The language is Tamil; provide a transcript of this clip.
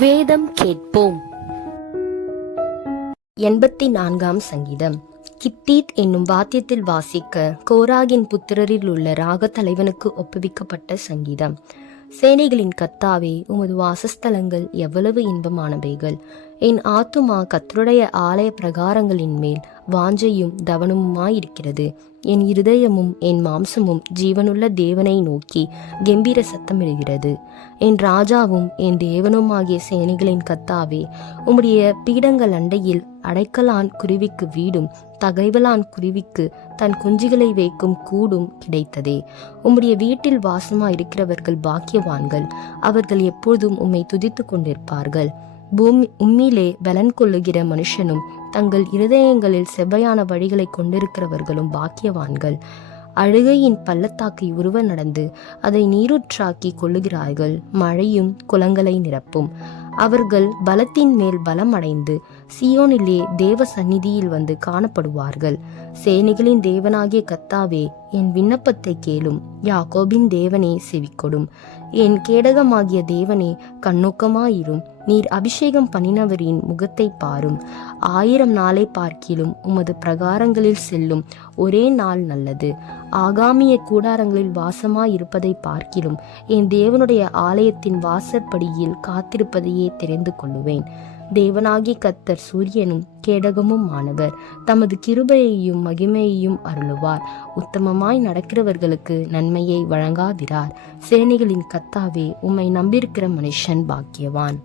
வேதம் கேட்போம். 84ஆம் சங்கீதம். கித்தீத் என்னும் வாத்தியத்தில் வாசிக்க கோராகின் புத்திரரில் உள்ள ராக தலைவனுக்கு ஒப்புவிக்கப்பட்ட சங்கீதம். சேனைகளின் கர்த்தாவே, உமது வாசஸ்தலங்கள் எவ்வளவு இன்பமானவைகள்! என் ஆத்துமா கர்த்தருடைய ஆலய பிரகாரங்களின் மேல் வாஞ்சையும் தவனமுமாயிருக்கிறது. என் இருதயமும் என் மாம்சமும் ஜீவனுள்ள தேவனை நோக்கி கெம்பீர சத்தமிடுகிறது. என் ராஜாவும் என் தேவனுமாகிய சேனைகளின் கர்த்தாவே, உம்முடைய பீடங்கள் அண்டையில் அடைக்கலான் குருவிக்கு வீடும் தகைவலான் குருவிக்கு தன் குஞ்சுகளை வைக்கும் கூடும் கிடைத்ததே. உம்முடைய வீட்டில் வாசமாயிருக்கிறவர்கள் பாக்கியவான்கள். அவர்கள் எப்பொழுதும் உம்மை துதித்து கொண்டிருப்பார்கள். உம்மிலே பலன் கொள்ளுகிற மனுஷனும் தங்கள் இருதயங்களில் செவ்வையான வழிகளை கொண்டிருக்கிறவர்களும் பாக்கியவான்கள். அழுகையின் பள்ளத்தாக்கை உருவ நடந்து அதை நீரூற்றாக்கி கொள்ளுகிறார்கள். மழையும் குளங்களை நிரப்பும். அவர்கள் பலத்தின் மேல் பலம் அடைந்து சியோனிலே தேவ சந்நிதியில் வந்து காணப்படுவார்கள். சேனைகளின் தேவனாகிய கர்த்தாவே, என் விண்ணப்பத்தை கேளும். யாக்கோபின் தேவனே, செவிக்கொடும். என் கேடகமாகிய தேவனே, கண்ணோக்கமாயிரும். நீர் அபிஷேகம் பண்ணினவரின் முகத்தை பாரும். 1000 நாளை பார்க்கிலும் உமது பிரகாரங்களில் செல்லும் ஒரே நாள் நல்லது. ஆகாமிய கூடாரங்களில் வாசமாயிருப்பதை பார்க்கிலும் என் தேவனுடைய ஆலயத்தின் வாசற்படியில் காத்திருப்பதையே தெரிந்து கொள்ளுவேன். தேவனாகிய கர்த்தர் சூரியனும் கேடகமும் ஆனவர். தமது கிருபையையும் மகிமையையும் அருளுவார். உத்தமமாய் நடக்கிறவர்களுக்கு நன்மையை வழங்காதிரார். சேனைகளின் கர்த்தாவே, உம்மை நம்பியிருக்கிற மனுஷன் பாக்கியவான்.